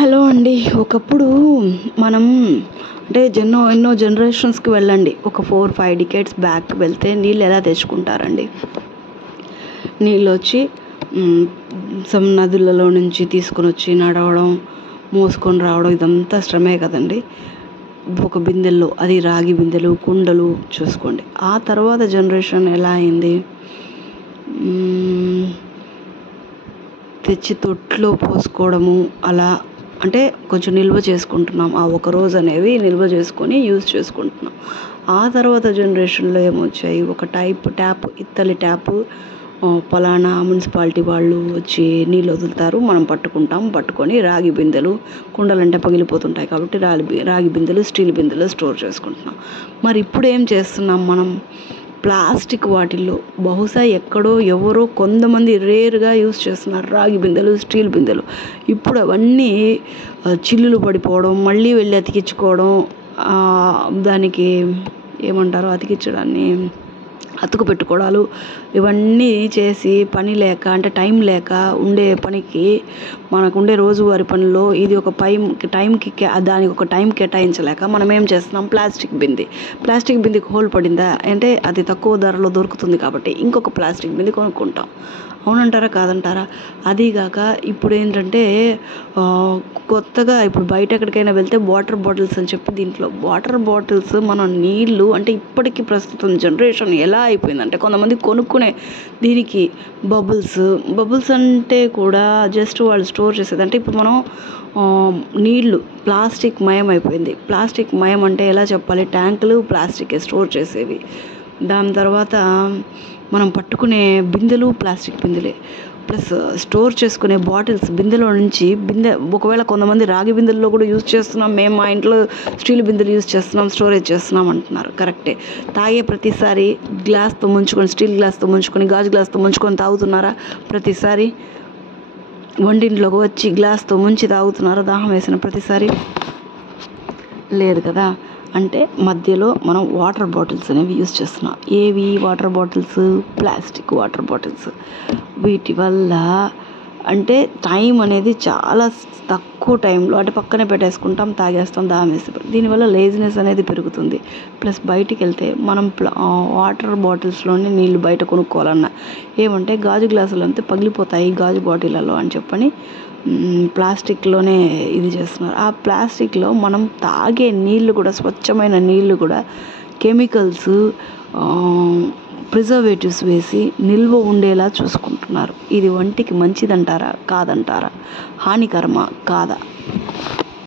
Hello అండి. ఒకప్పుడు మనం అంటే ఎన్నో జనరేషన్స్‌కి వెళ్ళండి. ఒక 4, 5 డికేడ్స్ బ్యాక్ వెళ్తే నీళ్ళు ఎలా తెచ్చుకుంటారండి? నీళ్ళొచ్చి సమ్ నదులలో నుంచి తీసుకొనొచ్చి నడవడం, మోసుకొని రావడం ఇదంతా శ్రమే కదండీ! ఒక బిందెల్లో అది రాగి బిందెలు, కుండలు చూసుకోండి. ఆ తర్వాత జనరేషన్ ఎలా అయింది? తెచ్చి తొట్లో పోసుకోవడము అలా అంటే కొంచెం నిల్వ చేసుకుంటున్నాం. ఆ ఒక రోజు అనేవి నిల్వ చేసుకొని యూజ్ చేసుకుంటున్నాం. ఆ తర్వాత జనరేషన్‌లో ఏమొచ్చాయి, ఒక ట్యాప్ ఇత్తడి ట్యాపు పలానా మున్సిపాలిటీ వాళ్ళు వచ్చి నీళ్ళు వదులుతారు. మనం పట్టుకొని రాగి బిందెలు, కుండలంటే పగిలిపోతుంటాయి కాబట్టి రాగి బిందెలు, స్టీల్ బిందెలు స్టోర్ చేసుకుంటున్నాం. మరి ఇప్పుడు ఏం చేస్తున్నాం మనం? ప్లాస్టిక్ వాటిల్లో బహుశా ఎక్కడో ఎవరో కొంతమంది రేర్‌గా యూజ్ చేస్తున్నారు రాగి బిందెలు, స్టీల్ బిందెలు. ఇప్పుడు అవన్నీ చిల్లులు పడిపోవడం, మళ్ళీ వెళ్ళి అతికించుకోవడం, దానికి ఏమంటారు అతికించడాన్ని అతుకు పెట్టుకోవడాలు ఇవన్నీ చేసి పని లేక అంటే టైం లేక ఉండే పనికి మనకుండే రోజువారీ పనుల్లో ఇది ఒక టైంకి దానికి ఒక టైం కేటాయించలేక మనం ఏం చేస్తున్నాం, ప్లాస్టిక్ బిందెకి హోల్ పడిందా అంటే అది తక్కువ ధరలో దొరుకుతుంది కాబట్టి ఇంకొక ప్లాస్టిక్ బిందె కొనుక్కుంటాం. అవునంటారా కాదంటారా? అదీగాక ఇప్పుడు ఏంటంటే కొత్తగా ఇప్పుడు బయట ఎక్కడికైనా వెళ్తే వాటర్ బాటిల్స్ అని చెప్పి దీంట్లో వాటర్ బాటిల్స్ మనం నీళ్ళు అంటే ఇప్పటికీ ప్రస్తుతం జనరేషన్ ఎలా అయిపోయిందంటే కొంతమంది కొనుక్కునే దీనికి బబుల్స్ అంటే కూడా జస్ట్ వాళ్ళు స్టోర్ చేసేది అంటే ఇప్పుడు మనం నీళ్ళు ప్లాస్టిక్ మయం అయిపోయింది. ప్లాస్టిక్ మయం అంటే ఎలా చెప్పాలి, ట్యాంకులు ప్లాస్టికే స్టోర్ చేసేవి. దాని తర్వాత మనం పట్టుకునే బిందెలు ప్లాస్టిక్ బిందెలే, ప్లస్ స్టోర్ చేసుకునే బాటిల్స్ బిందెలో నుంచి ఒకవేళ కొంతమంది రాగి బిందెల్లో కూడా యూజ్ చేస్తున్నాం, మేము మా ఇంట్లో స్టీల్ బిందెలు యూజ్ చేస్తున్నాం, స్టోరేజ్ చేస్తున్నాం అంటున్నారు. కరెక్టే. తాగే ప్రతిసారి స్టీల్ గ్లాస్తో ముంచుకొని గాజు గ్లాస్తో ముంచుకొని తాగుతున్నారా? ప్రతిసారి వంటింట్లోకి వచ్చి గ్లాస్తో ముంచి తాగుతున్నారా దాహం వేసిన ప్రతిసారి? లేదు కదా. అంటే మధ్యలో మనం వాటర్ బాటిల్స్ అనేవి యూజ్ చేస్తున్నాం. ఏవి water bottles? Plastic water bottles. వీటి వల్ల అంటే టైం అనేది చాలా తక్కువ టైంలో అంటే పక్కనే పెట్టేసుకుంటాం, తాగేస్తాం, దాహం వేసి. దీనివల్ల లేజినెస్ అనేది పెరుగుతుంది. ప్లస్ బయటికి వెళ్తే మనం వాటర్ బాటిల్స్లోనే నీళ్ళు బయట కొనుక్కోవాలన్నా ఏమంటే గాజు గ్లాసులు అంతే పగిలిపోతాయి గాజు బాటిళ్ళలో అని చెప్పని ప్లాస్టిక్లోనే ఇది చేస్తున్నారు. ఆ ప్లాస్టిక్లో మనం తాగే నీళ్ళు కూడా స్వచ్ఛమైన నీళ్ళు కూడా కెమికల్స్ ప్రిజర్వేటివ్స్ వేసి నిల్వ ఉండేలా చూసుకుంటున్నారు. ఇది ఒంటికి మంచిదంటారా కాదంటారా? హానికరమా కాదా?